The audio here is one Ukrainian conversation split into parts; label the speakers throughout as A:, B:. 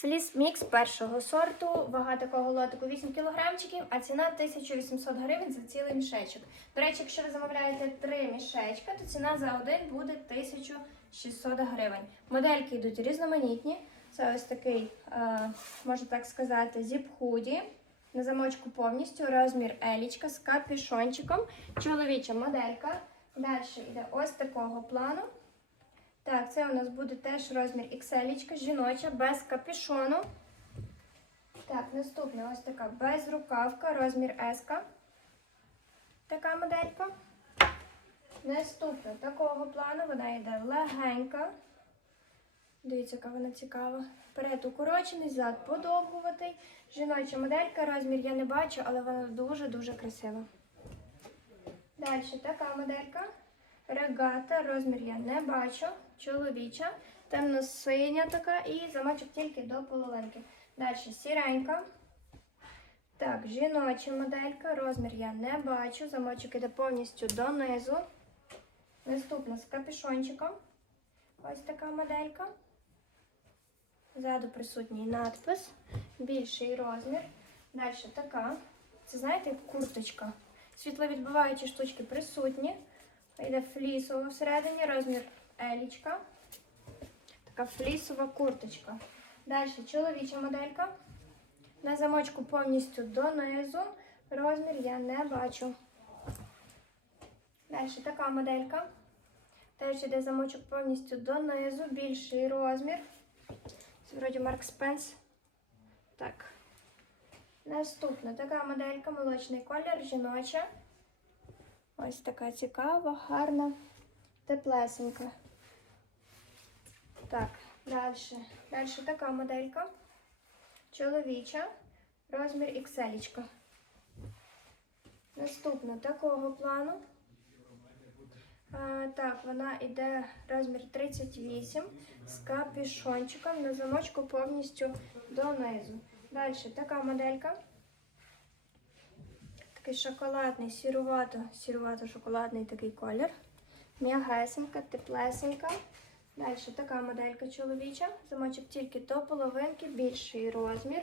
A: Фліс мікс першого сорту, вага такого лотику 8 кілограмчиків, а ціна 1800 гривень за цілий мішечок. До речі, якщо ви замовляєте три мішечка, то ціна за один буде 1600 гривень. Модельки йдуть різноманітні. Це ось такий, е, можна так сказати, зіп-худі. На замочку повністю розмір елічка з капюшончиком. Чоловіча моделька. Далі йде ось такого плану. Так, це у нас буде теж розмір XL, жіноча, без капюшону. Так, наступна ось така безрукавка, розмір S. Така моделька. Наступна такого плану, вона йде легенька. Дивіться, яка вона цікава. Перед укорочений, зад подовгуватий. Жіноча моделька, розмір я не бачу, але вона дуже-дуже красива. Далі така моделька. Регата, розмір я не бачу. Чоловіча, темно-синя така і замочок тільки до половинки. Далі сіренька. Так, жіноча моделька, розмір я не бачу. Замочок іде повністю донизу. Наступна з капюшончиком. Ось така моделька. Ззаду присутній надпис. Більший розмір. Далі така. Це знаєте, курточка. Світловідбиваючі штучки присутні. Йде флісова всередині, розмір елічка. Така флісова курточка. Далі чоловіча моделька. На замочку повністю донизу. Розмір я не бачу. Далі така моделька. Теж йде замочок повністю донизу, більший розмір. Це вроді Марк Спенс. Так. Наступна така моделька, молочний колір, жіноча. Ось така цікава, гарна, теплесенька. Так, далі. Далі така моделька. Чоловіча. Розмір XL. Наступна такого плану. А, так, вона йде розмір 38 з капюшончиком на замочку повністю донизу. Далі така моделька. Такий шоколадний, сірувато, сірувато-шоколадний такий колір. М'ягесенька, теплесенька. Далі така моделька чоловіча. Замочок тільки до половинки, більший розмір.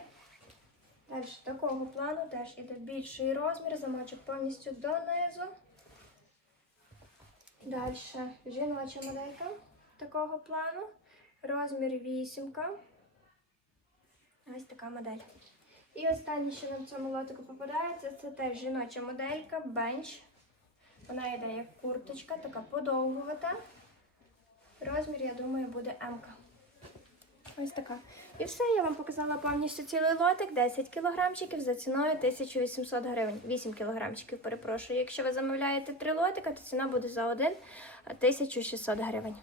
A: Далі такого плану теж іде більший розмір, замочок повністю донизу. Далі жіноча моделька такого плану. Розмір вісімка. Ось така модель. І останнє, що нам в цьому лотику попадається, це теж жіноча моделька, бенч. Вона йде як курточка, така подовгувата. Розмір, я думаю, буде М. Ось така. І все, я вам показала повністю цілий лотик, 10 кілограмчиків за ціною 1800 гривень. 8 кілограмчиків, перепрошую. Якщо ви замовляєте 3 лотика, то ціна буде за один 1600 гривень.